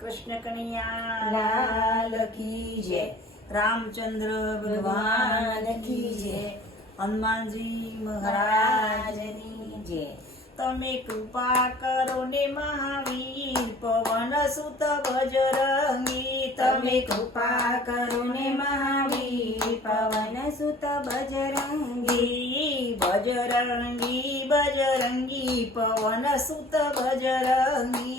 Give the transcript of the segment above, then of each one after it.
कृष्ण कन्हैया लाल की जय। रामचंद्र भगवान की जय। हनुमान जी महाराज की जय। तमे कृपा करो ने महावीर पवन सुत बजरंगी। तमे कृपा करो ने महावीर पवन सुत बजरंगी। बजरंगी बजरंगी पवन सुत बजरंगी।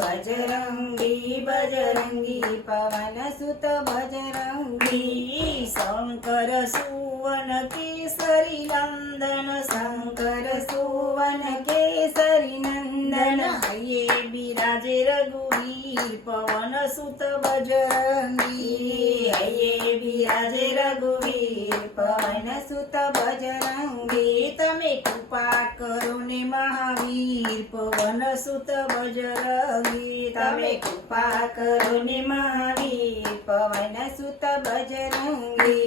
बजरंगी बजरंगी पवन सुत बजरंगी। शंकर सुवन केसरी नंदन शंकर सुवन केसरी नंदन। ये बिराजे रघुवीर पवन सुत बजरंगी। ये बिराजे रघुवीर पवन सुत बजरंगी। तमे कृपा करो ने महावीर पवन सुत बजरंगी। तमे कृपा करो ने महावीर पवन सुत बजरंगी।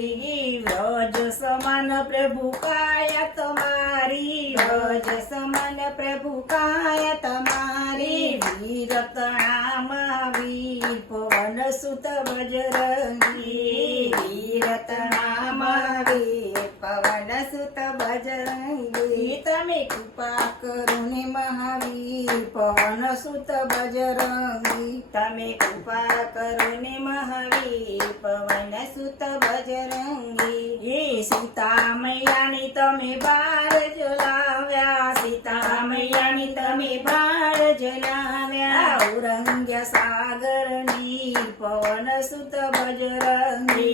व्रज समान प्रभु काया तुम्हारी। व्रज समान प्रभु काया तुम्हारी। वीरतना महावीर पवन सुत बजरंगी। वीरतना महावीर पवन सुत बजरंगी। तमे कृपा करो ने महावीर पवन सुत बजरंगी। तमे कृपा करो ने महावीर पवन सुत बजरंगी। ये सीता मैयानी तमे बाळ जलाव्या। सीता मैयानी तमे बाळ जलाव्या। औरंग्य सागर नीर पवन सुत बजरंगी।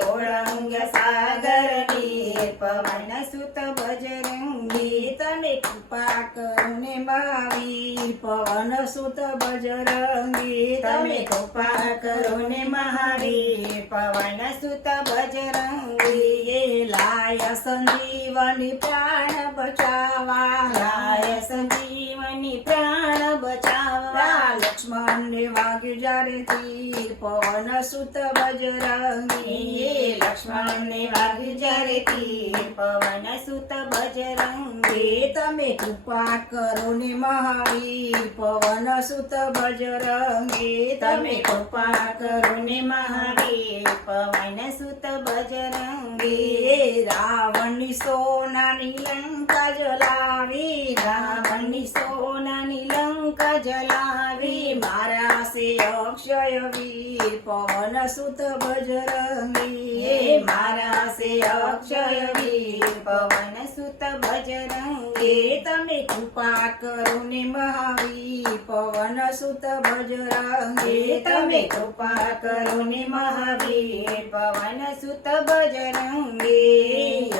औरंग्य सागर नीर पवन सुत बजरंगी। तमे कृपा करो ने महावीर पवन सुत बजरंगी। तमे कृपा करो ने महावीर पवन सुत बजरंगी। ये लाय संजीवनी प्राण बचावा। लाय संजीवनी प्राण बचावा। लक्ष्मण ने वाग्यु जारे तीर पवन सुत बजरंगी। ये लक्ष्मण ने वाग्यु जारे तीर पवन सुत बजरंगी। तमे कृपा करो ने महावीर पवन सुत बजरंगी। तमे कृपा करो ने महावीर पवन सुत बजरंगी। रावण सोनानी लंका जलावी। रावण सोनानी लंका जलावी। मारा से अक्षय वीर पवन सुत बजरंगी। मारा से अक्षय वीर पवन सुत बजरंगी। तमे कृपा करो ने महावीर पवन सुत बजरंगी। तमे कृपा करो ने महावीर पवन सुत बजरंगी।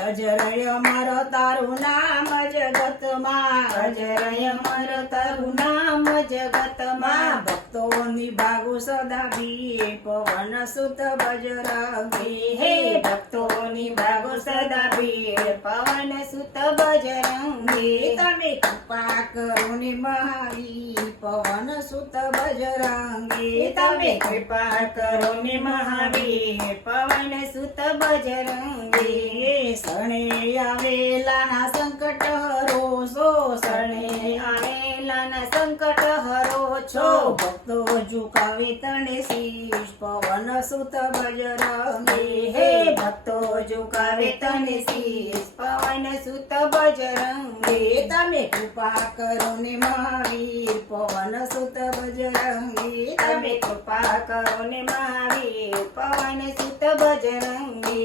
अजर अमर तारु नाम जगत માં। अजर अमर तारु नाम जगत માં। भक्तोनी भागो सदा वीर पवन सुत बजरंगी। हे भक्तोनी भागो सदा वीर पवन सुत बजरंगी। तमे कृपा करो ने महावीर पवन सुत बजरंगी। तमे कृपा करो ने महावीर पवन सुत बजरंगी। शरणे आवेला ना संकट हरो છો। શરણે આવેલા ના સંકટ હરો છો। ભક્તો ઝુકાવે તને શીશ પવન સુત બજરંગી। હે ભક્તો ઝુકાવે તને શીશ પવન સુત બજરંગી। તમે કૃપા કરો ને મહાવીર પવન સુત બજરંગી। તમે કૃપા કરો ને મહાવીર પવન સુત બજરંગી।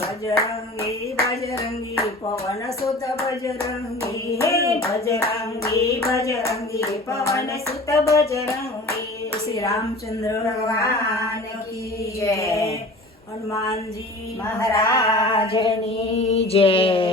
બજરંગી બજરંગી પવન સુત બજરંગી। હે बजरंगी बजरंगी पवन सुत बजरंगी। श्री रामचंद्र भगवान की जय। हनुमान जी महाराज की जय।